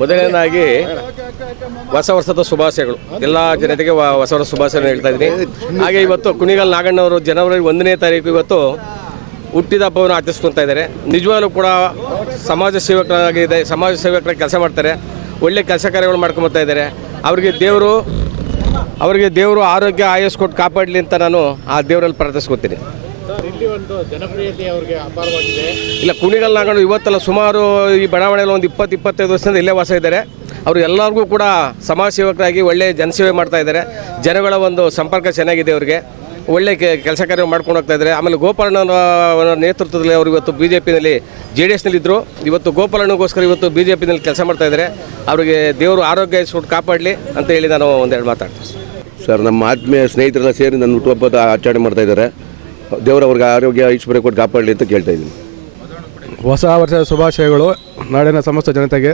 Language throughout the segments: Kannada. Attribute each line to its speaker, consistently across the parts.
Speaker 1: ಮೊದಲನೇದಾಗಿ ಹೊಸ ವರ್ಷದ ಶುಭಾಶಯಗಳು. ಎಲ್ಲ ಜನತೆಗೆ ಹೊಸ ವರ್ಷ ಶುಭಾಶಯ ಹೇಳ್ತಾ ಇದ್ದೀನಿ. ಹಾಗೆ ಇವತ್ತು ಕುಣಿಗಲ್ ನಾಗಣ್ಣವರು ಜನವರಿ ಒಂದನೇ ತಾರೀಕು ಇವತ್ತು ಹುಟ್ಟಿದ ಹಬ್ಬವನ್ನು ಆಚರಿಸ್ಕೊತಾ ಇದ್ದಾರೆ. ನಿಜವಾಗ್ಲೂ ಕೂಡ ಸಮಾಜ ಸೇವಕರಾಗಿದೆ, ಸಮಾಜ ಸೇವಕರ ಕೆಲಸ ಮಾಡ್ತಾರೆ, ಒಳ್ಳೆ ಕೆಲಸ ಕಾರ್ಯಗಳು ಮಾಡ್ಕೊಂಬರ್ತಾ ಇದ್ದಾರೆ. ಅವರಿಗೆ ದೇವರು ಅವರಿಗೆ ದೇವರು ಆರೋಗ್ಯ ಆಯಸ್ ಕೊಟ್ಟು ಕಾಪಾಡಲಿ ಅಂತ ನಾನು ಆ ದೇವರಲ್ಲಿ ಪ್ರಾರ್ಥಿಸ್ಕೊತೀನಿ.
Speaker 2: ಇಲ್ಲಿ ಒಂದು ಜನಪ್ರಿಯತೆ ಅವ್ರಿಗೆ ಅಪಾರವಾಗಿದೆ.
Speaker 1: ಇಲ್ಲ ಕುಣಿಗಲ್ ನಾಗಣ್ಣ ಇವತ್ತೆಲ್ಲ ಸುಮಾರು ಈ ಬಡಾವಣೆಯಲ್ಲಿ ಒಂದು ಇಪ್ಪತ್ತು ಇಪ್ಪತ್ತೈದು ವರ್ಷದಿಂದ ಇಲ್ಲೇ ವಾಸ ಇದ್ದಾರೆ. ಅವರು ಎಲ್ಲರಿಗೂ ಕೂಡ ಸಮಾಜ ಸೇವಕರಾಗಿ ಒಳ್ಳೆ ಜನಸೇವೆ ಮಾಡ್ತಾ ಇದ್ದಾರೆ. ಜನಗಳ ಒಂದು ಸಂಪರ್ಕ ಚೆನ್ನಾಗಿದೆ ಅವರಿಗೆ. ಒಳ್ಳೆ ಕೆಲಸ ಕಾರ್ಯ ಮಾಡ್ಕೊಂಡು ಹೋಗ್ತಾ ಇದ್ದಾರೆ. ಆಮೇಲೆ ಗೋಪಾಲಣ್ಣನ ನೇತೃತ್ವದಲ್ಲಿ ಅವರು ಇವತ್ತು ಬಿ ಜೆ ಪಿನಲ್ಲಿ ಜೆ ಡಿ ಎಸ್ನಲ್ಲಿ ಇದ್ದರು ಇವತ್ತು ಗೋಪಾಲಣ್ಣಗೋಸ್ಕರ ಇವತ್ತು ಬಿ ಜೆ ಪಿನಲ್ಲಿ ಕೆಲಸ ಮಾಡ್ತಾ ಇದ್ದಾರೆ. ಅವರಿಗೆ ದೇವರು ಆರೋಗ್ಯ ಇಸ್ಕೊಟ್ಟು ಕಾಪಾಡಲಿ ಅಂತ ಹೇಳಿ ನಾನು ಒಂದೆರಡು ಮಾತಾಡ್ತೀನಿ.
Speaker 3: ಸರ್ ನಮ್ಮ ಆತ್ಮೀಯ ಸ್ನೇಹಿತರೆಲ್ಲ ಸೇರಿ ನನ್ನ ಹುಟ್ಟುಹಬ್ಬದ ಆಚರಣೆ ಮಾಡ್ತಾ ಇದ್ದಾರೆ. ದೇವರು ಅವ್ರಿಗೆ ಆರೋಗ್ಯ ಐಶ್ವರ್ಯ ಕೊಟ್ಟು ಕಾಪಾಡಲಿ ಅಂತ ಕೇಳ್ತಾ ಇದ್ದೀನಿ.
Speaker 4: ಹೊಸ ವರ್ಷದ ಶುಭಾಶಯಗಳು. ನಾಡಿನ ಸಮಸ್ತ ಜನತೆಗೆ.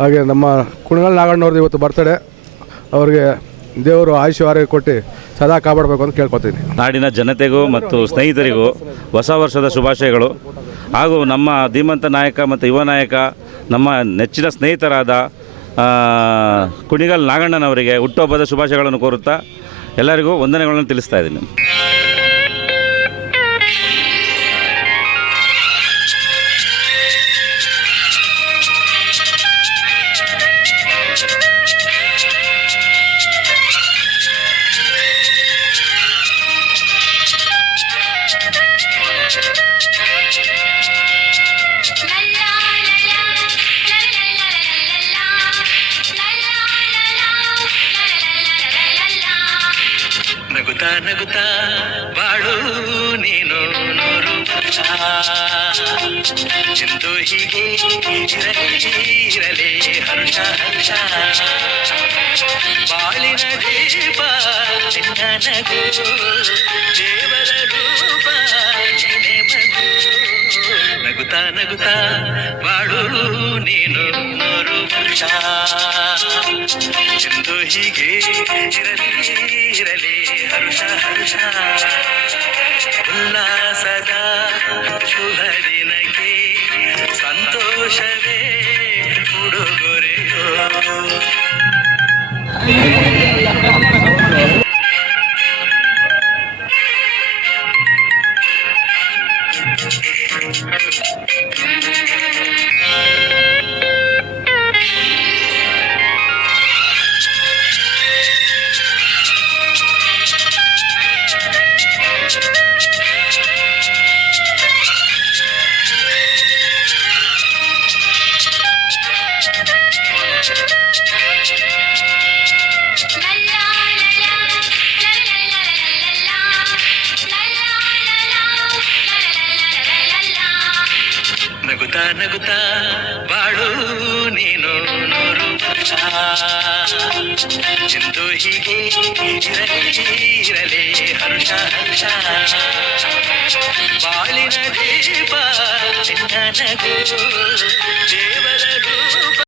Speaker 4: ಹಾಗೆ ನಮ್ಮ ಕುಣಗಲ್ ನಾಗಣ್ಣವ್ರದ್ದು ಇವತ್ತು ಬರ್ತಡೆ ಅವ್ರಿಗೆ ದೇವರು ಆಯುಷ್ಯ ಆರೋಗ್ಯ ಕೊಟ್ಟು ಸದಾ ಕಾಪಾಡಬೇಕು ಅಂತ ಕೇಳ್ಕೊತೀನಿ.
Speaker 5: ನಾಡಿನ ಜನತೆಗೂ ಮತ್ತು ಸ್ನೇಹಿತರಿಗೂ ಹೊಸ ವರ್ಷದ ಶುಭಾಶಯಗಳು. ಹಾಗೂ ನಮ್ಮ ಧೀಮಂತ ನಾಯಕ ಮತ್ತು ಯುವ ನಾಯಕ ನಮ್ಮ ನೆಚ್ಚಿನ ಸ್ನೇಹಿತರಾದ ಕುಣಿಗಲ್ ನಾಗಣ್ಣನವರಿಗೆ ಹುಟ್ಟುಹಬ್ಬದ ಶುಭಾಶಯಗಳನ್ನು ಕೋರುತ್ತಾ ಎಲ್ಲರಿಗೂ ವಂದನೆಗಳನ್ನು ತಿಳಿಸ್ತಾ ಇದ್ದೀನಿ.
Speaker 6: ನಗುತ್ತಾ ನಗುತ್ತಾ ಬಾಳು ನೀನು ನೂರು ವರ್ಷ ಎಂದು ಹೀಗೆ ಇರಲಿ ಇರಲಿ ಹರ್ಷ ಹರ್ಷ ಬಾಳಿನ ದೀಪ ನಿನ್ನ ನಗು ದೇವರ ರೂಪ ನೀನೆ ಮಗು ನಗುತ್ತಾ ನಗುತ್ತಾ ಬಾಳು ನೀನು ನೂರು ವರ್ಷ ಎಂದು ಹೀಗೆ ಇರಲಿ ಇರಲಿ ಹರುಷ ಹರುಷ ಉಲ್ಲಾಸದ ಶುಭ ದಿನಕ್ಕೆ ಸಂತೋಷವೇ ಉಡುಗೊರೆಯೋ ನಗುತ್ತಾ ನಗುತ್ತಾ ಬಾಳು ನೀನು ನೂರು ವರ್ಷ ಎಂದು ಹೀಗೆ ಇರಲಿ ಇರಲಿ ಹರುಷ ಹರ್ಷ ಬಾಳಿನ ದೀಪ ನಿನ್ನ ನಗು ದೇವರ ರೂಪ